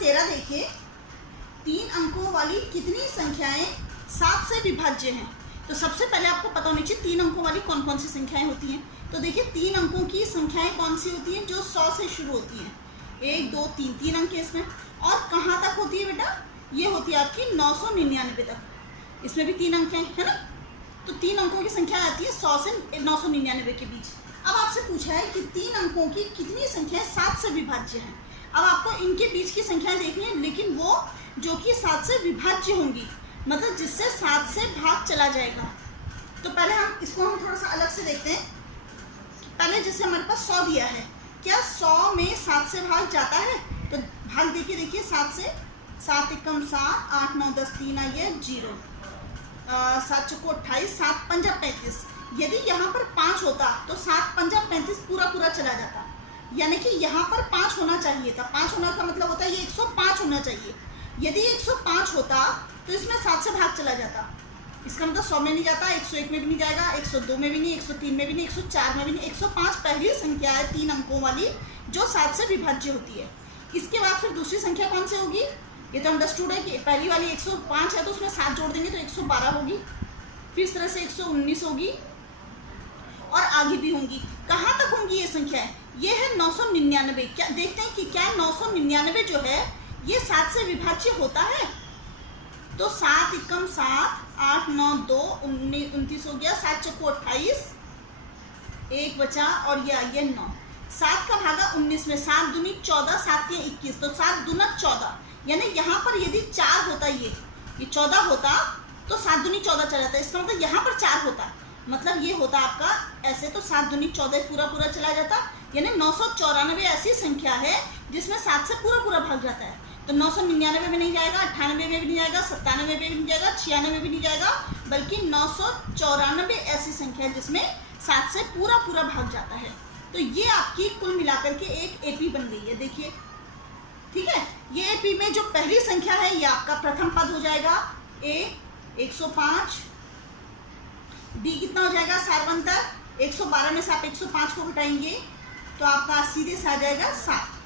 13 देखिए, 3 अंकों वाली कितनी संख्याएं 7 से विभाज्य हैं। तो सबसे पहले आपको पता होनी चाहिए 3 अंकों वाली कौन कौन सी संख्याएं होती हैं। तो देखिए 3 अंकों की संख्याएं कौन सी होती हैं, जो 100 से शुरू होती हैं। 1 2 3 3 अंक है इसमें। और कहाँ तक होती है बेटा, ये होती है आपकी 999 तक। इसमें भी 3 अंक हैं, है ना। तो 3 अंकों की संख्या आती है 100 से 999 के बीच। अब आपसे पूछा है कि 3 अंकों की कितनी संख्याएं 7 से विभाज्य हैं। अब आपको इनके बीच की संख्याएं देखनी है, लेकिन वो जो कि 7 से विभाज्य होंगी, मतलब जिससे 7 से भाग चला जाएगा। तो पहले हम इसको थोड़ा सा अलग से देखते हैं। पहले जैसे हमारे पास 100 दिया है, क्या 100 में 7 से भाग जाता है? तो भाग देखिए 7 से, 7 एकम 7, 8 9 10 3 आ गया 0, 7 चौको 28, 7 पंजा 35। यदि यहाँ पर 5 होता तो 7 पंजा 35 पूरा चला जाता, यानी कि यहाँ पर 5 होना चाहिए था। 5 होना का मतलब होता है ये 105 होना चाहिए। यदि 105 होता तो इसमें 7 से भाग चला जाता। इसका मतलब 100 में नहीं जाता, 101 में भी नहीं जाएगा, 102 में भी नहीं, 103 में भी नहीं, 104 में भी नहीं। 105 पहली संख्या है 3 अंकों वाली जो 7 से विभाज्य होती है। इसके बाद फिर दूसरी संख्या कौन सी होगी? ये तो अंडरस्टूड है कि पहली वाली 105 है तो उसमें 7 जोड़ देंगे तो 112 होगी। फिर इस तरह से 119 होगी और आगे भी होंगी। कहाँ तक होंगी ये संख्या है? ये है 999। क्या देखते हैं कि क्या 999 जो है ये 7 से विभाज्य होता है? तो 7 एकम 7, 8 9 2 29 हो गया, 7 चौको 28, 1 बचा और ये आ गया 9। 7 का भागा 19 में, 7 दूनी 14, 7 या 21, तो 7 दूना 14। यानी यहाँ पर यदि 4 होता, ये 14 होता तो 7 दूनी 14 चला जाता। इसका मतलब यहाँ पर 4 होता, मतलब ये होता आपका ऐसे, तो 7 दूनी 14 पूरा चला जाता। यानी 994 ऐसी संख्या है जिसमें 7 से पूरा भाग जाता है। तो 999 में नहीं जाएगा, 98 में भी नहीं जाएगा, 97 में भी नहीं जाएगा, 96 में भी नहीं जाएगा, बल्कि 994 ऐसी संख्या है जिसमें 7 से पूरा भाग जाता है। तो ये आपकी कुल मिलाकर के एक एपी बन गई है। देखिए, ठीक है। ये एपी में जो पहली संख्या है ये आपका प्रथम पद हो जाएगा, ए 105, डी कितना हो जाएगा सार्वंतर, 112 में से आप 105 को घटाएंगे तो आपका सीधे से आ जाएगा 7।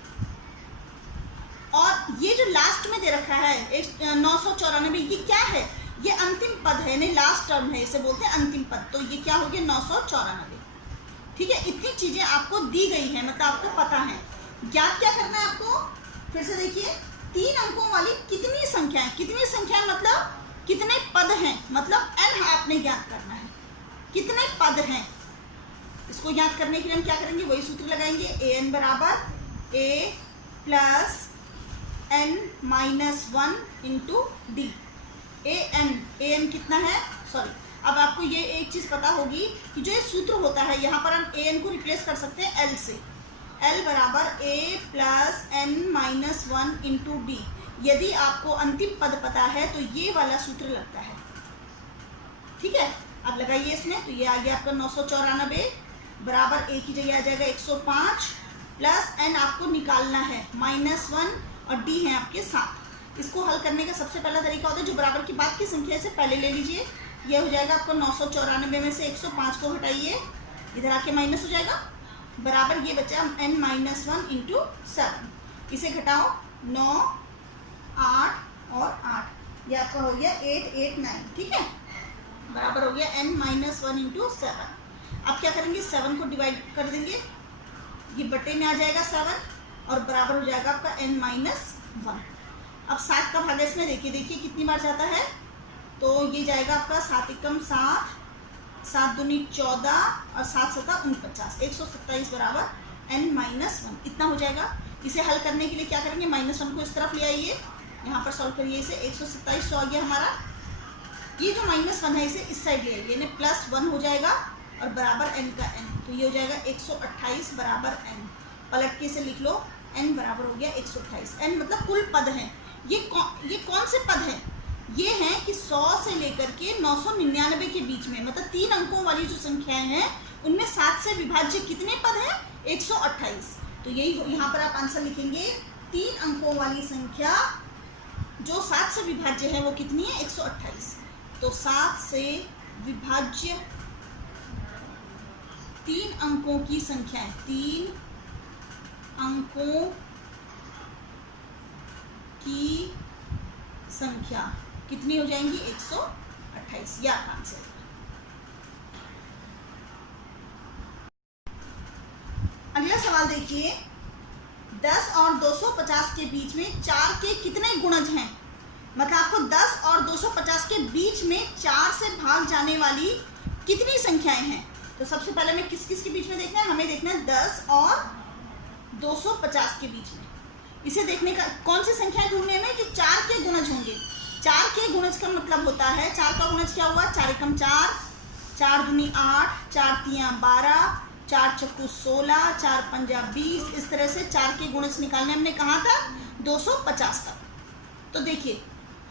और ये जो लास्ट में दे रखा है 994, ये क्या है? ये अंतिम पद है, नहीं लास्ट टर्म है, इसे बोलते हैं अंतिम पद। तो ये क्या हो गया 994। ठीक है, इतनी चीजें आपको दी गई है, मतलब आपको पता है। ज्ञात क्या करना है आपको? फिर से देखिए, 3 अंकों वाली कितनी संख्याएं, कितनी संख्या मतलब कितने पद हैं, मतलब n आपने ज्ञात करना है, कितने पद हैं। इसको ज्ञात करने के लिए हम क्या करेंगे? वही सूत्र लगाएंगे, an बराबर a plus n minus 1 into D. an कितना है, सॉरी, अब आपको ये एक चीज़ पता होगी कि जो ये सूत्र होता है यहाँ पर हम an को रिप्लेस कर सकते हैं l से। l बराबर a plus n minus 1 into D. यदि आपको अंतिम पद पता है तो ये वाला सूत्र लगता है। ठीक है, अब लगाइए इसमें, तो ये आ गया आपका 994 बराबर a की जगह आ जाएगा 105 प्लस n आपको निकालना है -1 और d है आपके 7। इसको हल करने का सबसे पहला तरीका होता है जो बराबर की बाद की संख्या से पहले ले लीजिए। यह हो जाएगा आपको 994 में से 105 को हटाइए, इधर आके माइनस हो जाएगा, बराबर ये बचा n माइनस 1 इंटू 7। इसे घटाओ, 9 8 और 8, ये आपका हो गया 8 8 9। ठीक है, बराबर हो गया n माइनस 1 इंटू 7। अब क्या करेंगे? 7 को डिवाइड कर देंगे, ये बटे में आ जाएगा 7 और बराबर हो जाएगा आपका n माइनस 1। अब 7 का भाग इसमें देखिए कितनी बार जाता है, तो ये जाएगा आपका 7 एकम 7, 7 दूनी 14 और 7 सता 49, 127 बराबर n माइनस 1, इतना हो जाएगा। इसे हल करने के लिए क्या करेंगे? -1 को इस तरफ ले आइए, यहाँ पर सॉल्व करिए इसे, 127 तो आ गया हमारा। ये जो -1 है इसे इस साइड ले आइए, यानी +1 हो जाएगा और बराबर n का n, तो ये हो जाएगा 128 बराबर n। पलट के इसे लिख लो, n बराबर हो गया 128। n मतलब कुल पद हैं। ये कौन से पद हैं? ये हैं कि 100 से लेकर के 999 के बीच में, मतलब 3 अंकों वाली जो संख्याएं हैं उनमें 7 से विभाज्य कितने पद हैं? 128। तो यही यहाँ पर आप आंसर लिखेंगे, 3 अंकों वाली संख्या जो 7 से विभाज्य है वो कितनी है? 128। तो 7 से विभाज्य 3 अंकों की संख्या है, 3 अंकों की संख्या कितनी हो जाएंगी? 128। यह आपका आंसर है। अगला सवाल देखिए, 10 और 250 के बीच में 4 के कितने गुणज हैं? मतलब आपको 10 और 250 के बीच में 4 से भाग जाने वाली कितनी संख्याएं हैं? तो सबसे पहले हमें किस किस के बीच में देखना है? हमें देखना है 10 और 250 के बीच में। इसे देखने का कौन सी संख्याएं ढूंढने में? जो 4 के गुणज होंगे। 4 के गुणज का मतलब होता है, 4 का गुणज क्या हुआ? 4 एकम 4, 4 दूनी 8, 4 तियां 12, 4 चक्कू 16, 4 पंजा 20। इस तरह से 4 के गुणज निकालने हमने कहा था 250 तक। तो देखिए,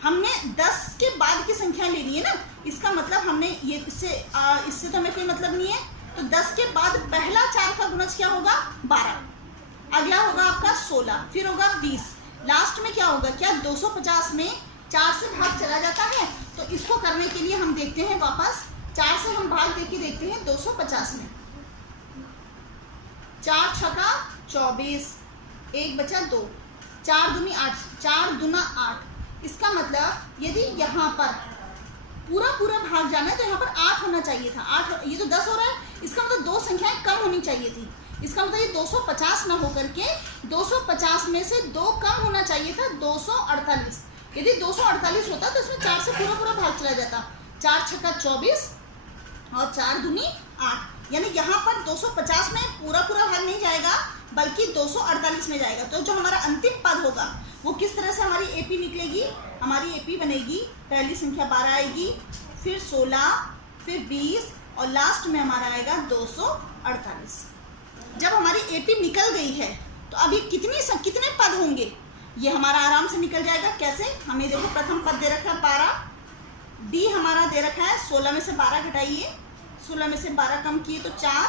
हमने 10 के बाद की संख्या लेनी है ना, इसका मतलब हमने ये इससे तो हमें कोई मतलब नहीं है। तो 10 के बाद पहला 4 का गुणज क्या होगा? 12, अगला होगा आपका 16, फिर होगा 20, लास्ट में क्या होगा? क्या 250 में 4 से भाग चला जाता है? तो इसको करने के लिए हम देखते हैं वापस 4 से हम भाग देके देखते हैं 250 में। 4 छक्का 24, 1 बचा 2, 4 दूनी 8, 4 दूना 8। इसका मतलब यदि यहाँ पर पूरा भाग जाना है तो यहाँ पर 8 होना चाहिए था। 8, ये तो 10 हो रहा है, इसका मतलब 2 संख्याएं कम होनी चाहिए थी। इसका मतलब ये 250 ना होकर के 250 में से 2 कम होना चाहिए था, 248। यदि 248 होता तो इसमें 4 से पूरा भाग चला जाता। 4 छक्का 24 और 4 दूनी 8, यानी यहाँ पर 250 में पूरा भाग नहीं जाएगा बल्कि 248 में जाएगा। तो जो हमारा अंतिम पद होगा वो किस तरह से हमारी एपी निकलेगी? हमारी एपी बनेगी, पहली संख्या 12 आएगी, फिर 16, फिर 20 और लास्ट में हमारा आएगा 248। जब हमारी एपी निकल गई है तो अभी कितने पद होंगे? ये हमारा आराम से निकल जाएगा। कैसे? हमें देखो, प्रथम पद दे रखा है 12, डी हमारा दे रखा है 16 में से 12 घटाइए, 16 में से 12 कम किए तो 4,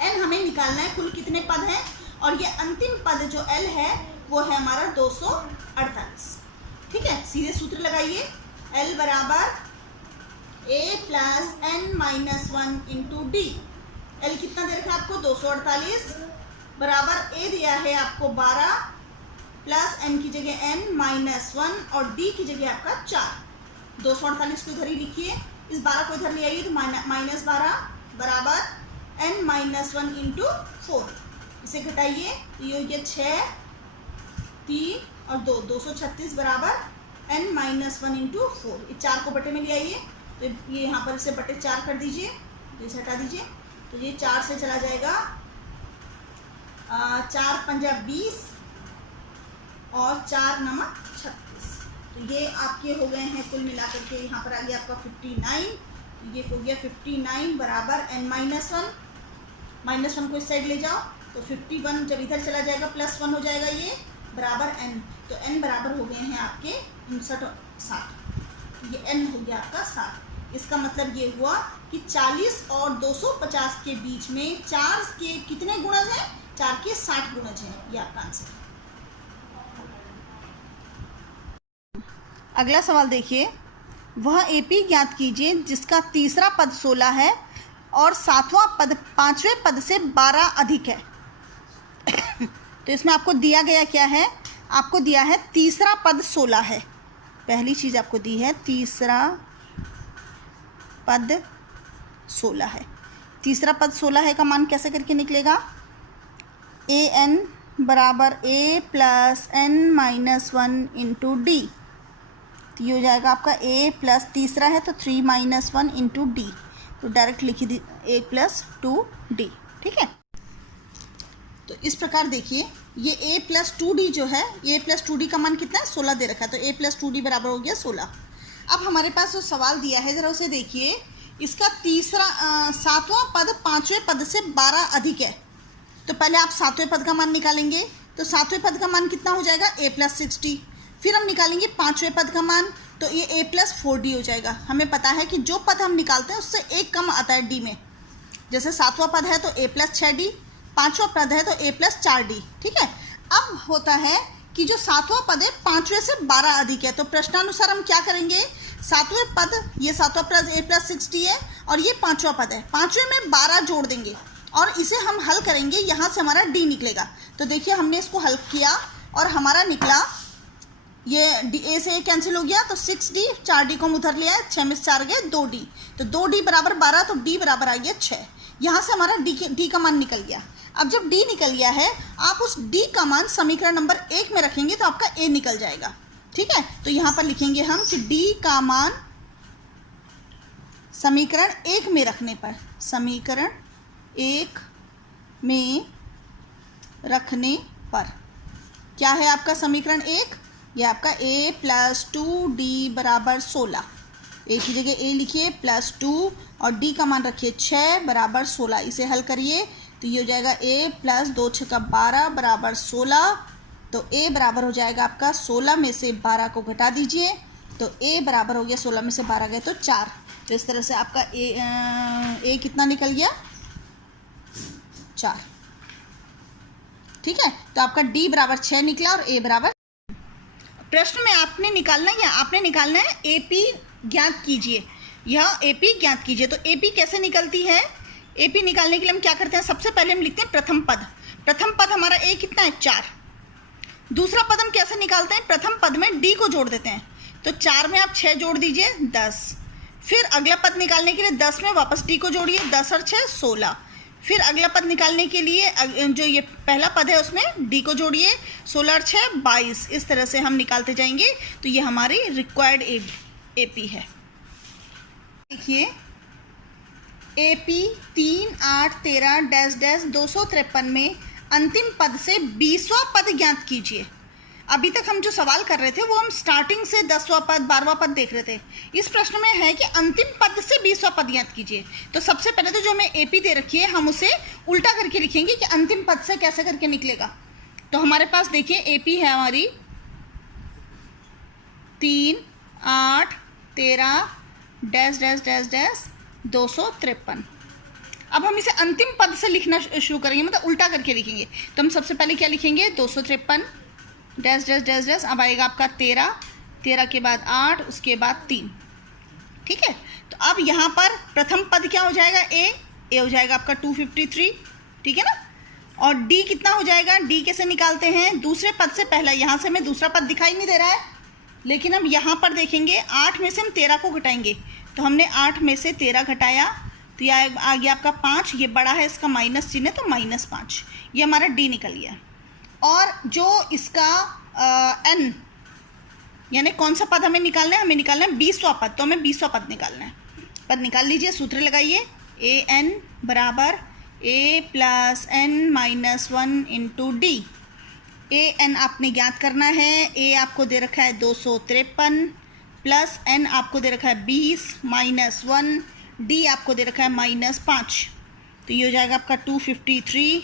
एन हमें निकालना है कुल कितने पद हैं, और ये अंतिम पद जो एल है वो है हमारा 248। ठीक है, सीधे सूत्र लगाइए, एल बराबर A plus N minus 1 into D. L कितना दे रखा है आपको? 248 बराबर ए दिया है आपको 12 प्लस एन की जगह एन माइनस 1 और डी की जगह आपका 4। 248 को इधर ही लिखिए, इस 12 को इधर ले आइए तो माइनस 12 बराबर एन माइनस 1 इंटू 4। इसे घटाइए तो ये हो गया 6, 3 और 2, 236 बराबर एन माइनस 1 इंटू 4। इस 4 को बटे में ले आइए तो ये यहाँ पर इसे बटे 4 कर दीजिए, इसे हटा दीजिए तो ये 4 से चला जाएगा 4 पंजा 20 और 4 नमक 36। तो ये आपके हो गए हैं कुल मिलाकर के, यहाँ पर आ गया आपका 59। ये हो गया 59 बराबर एन माइनस 1 को इस साइड ले जाओ तो 51 जब इधर चला जाएगा प्लस 1 हो जाएगा, ये बराबर एन। तो एन बराबर हो गए हैं आपके 59 और 60। ये एन हो गया आपका 60। इसका मतलब ये हुआ कि 40 और 250 के बीच में 4 के कितने गुणज हैं? 4 के 60 गुणज हैं। ये आपका आंसर है। अगला सवाल देखिए, वह एपी ज्ञात कीजिए जिसका तीसरा पद 16 है और 7वां पद 5वें पद से 12 अधिक है। तो इसमें आपको दिया गया क्या है? आपको दिया है तीसरा पद 16 है। पहली चीज़ आपको दी है तीसरा पद 16 है। तीसरा पद 16 है का मान कैसे करके निकलेगा? ए एन बराबर A plus N minus 1 into D. तो ये हो जाएगा आपका ए प्लस तीसरा है तो 3 माइनस 1 इंटू डी। तो डायरेक्ट लिखी दी ए प्लस 2d। ठीक है, तो इस प्रकार देखिए ये a प्लस 2d जो है, a प्लस 2d का मान कितना है? 16 दे रखा है, तो a प्लस 2d बराबर हो गया 16। अब हमारे पास जो सवाल दिया है ज़रा उसे देखिए। इसका तीसरा 7वां पद 5वें पद से 12 अधिक है। तो पहले आप 7वें पद का मान निकालेंगे, तो 7वें पद का मान कितना हो जाएगा? a plus 60। फिर हम निकालेंगे 5वें पद का मान, तो ये a प्लस 4d हो जाएगा। हमें पता है कि जो पद हम निकालते हैं उससे एक कम आता है d में। जैसे 7वां पद है तो a प्लस 6d, 5वां पद है तो a प्लस 4d। ठीक है, अब होता है कि जो 7वां पद है 5वें से 12 अधिक है, तो प्रश्नानुसार हम क्या करेंगे? 7वें पद, ये 7वां पद a प्लस 60 है और ये 5वां पद है, 5वें में 12 जोड़ देंगे और इसे हम हल करेंगे, यहाँ से हमारा d निकलेगा। तो देखिए हमने इसको हल किया और हमारा निकला ये डी ए से कैंसिल हो गया तो 6D, 4D को हम उधर लिया है, 6 में से 4 गए 2D, तो 2D बराबर 12, तो D बराबर आ गया 6। यहाँ से हमारा D का मान निकल गया। अब जब D निकल गया है, आप उस D का मान समीकरण नंबर 1 में रखेंगे तो आपका A निकल जाएगा। ठीक है, तो यहाँ पर लिखेंगे हम कि D का मान समीकरण 1 में रखने पर, समीकरण 1 में रखने पर क्या है आपका समीकरण 1? ये आपका A + 2D बराबर 16, A की जगह A लिखिए +2 और D का मान रखिए 6 बराबर 16। इसे हल करिए तो ये हो जाएगा A + 2 × 6 = 12 बराबर 16। तो A बराबर हो जाएगा आपका 16 में से 12 को घटा दीजिए, तो A बराबर हो गया 16 में से 12 गए तो 4। तो इस तरह से आपका A कितना निकल गया? 4। ठीक है, तो आपका D बराबर 6 निकला और A बराबर। प्रश्न में आपने निकालना है AP ज्ञात कीजिए, यह AP ज्ञात कीजिए। तो AP कैसे निकलती है? AP निकालने के लिए हम क्या करते हैं, सबसे पहले हम लिखते हैं प्रथम पद। प्रथम पद हमारा A कितना है? 4। दूसरा पद हम कैसे निकालते हैं? प्रथम पद में D को जोड़ देते हैं, तो 4 में आप 6 जोड़ दीजिए 10। फिर अगला पद निकालने के लिए 10 में वापस D को जोड़िए, 10 और 6 16। फिर अगला पद निकालने के लिए जो ये पहला पद है उसमें D को जोड़िए, 16 और 6 22। इस तरह से हम निकालते जाएंगे, तो ये हमारी रिक्वायर्ड AP है। देखिए AP 3 8 13 253 में अंतिम पद से 20वां पद ज्ञात कीजिए। अभी तक हम जो सवाल कर रहे थे वो हम स्टार्टिंग से 10वां पद 12वां पद देख रहे थे। इस प्रश्न में है कि अंतिम पद से 20वां पद ज्ञात कीजिए। तो सबसे पहले तो जो हमें AP दे रखी है हम उसे उल्टा करके लिखेंगे कि अंतिम पद से कैसे करके निकलेगा। तो हमारे पास देखिए AP है हमारी 3 8 13 253। अब हम इसे अंतिम पद से लिखना शुरू करेंगे, मतलब उल्टा करके लिखेंगे। तो हम सबसे पहले क्या लिखेंगे? 253 डैश। अब आएगा आपका 13 के बाद 8, उसके बाद 3। ठीक है, तो अब यहाँ पर प्रथम पद क्या हो जाएगा? A हो जाएगा आपका 253। ठीक है ना, और D कितना हो जाएगा? D कैसे निकालते हैं? दूसरे पद से पहला, यहाँ से हमें दूसरा पद दिखाई नहीं दे रहा है, लेकिन हम यहाँ पर देखेंगे 8 में से हम 13 को घटाएंगे। तो हमने 8 में से 13 घटाया, तो यह आ गया आपका 5। ये बड़ा है, इसका माइनस चिन्ह है, तो -5। ये हमारा D निकल गया। और जो इसका N यानी कौन सा पद हमें निकालना है? हमें निकालना है 20वां पद। तो हमें 20वां पद निकालना है। पद निकाल लीजिए, सूत्र लगाइए। AN बराबर A + N - 1 × D। AN आपने ज्ञात करना है। A आपको दे रखा है 253 प्लस N आपको दे रखा है 20 - 1, D आपको दे रखा है -5। तो ये हो जाएगा आपका 253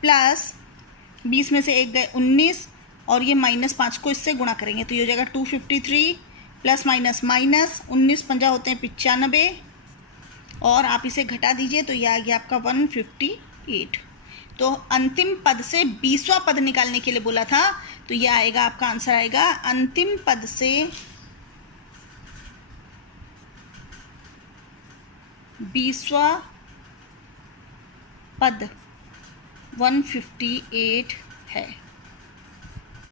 प्लस 20 में से 1 गए 19, और ये -5 को इससे गुणा करेंगे तो ये हो जाएगा 253 प्लस माइनस 19 पंजा होते हैं 95, और आप इसे घटा दीजिए तो ये आ गया आपका 158। तो अंतिम पद से 20वां पद निकालने के लिए बोला था, तो ये आएगा आपका आंसर आएगा अंतिम पद से 20वां पद 158 है।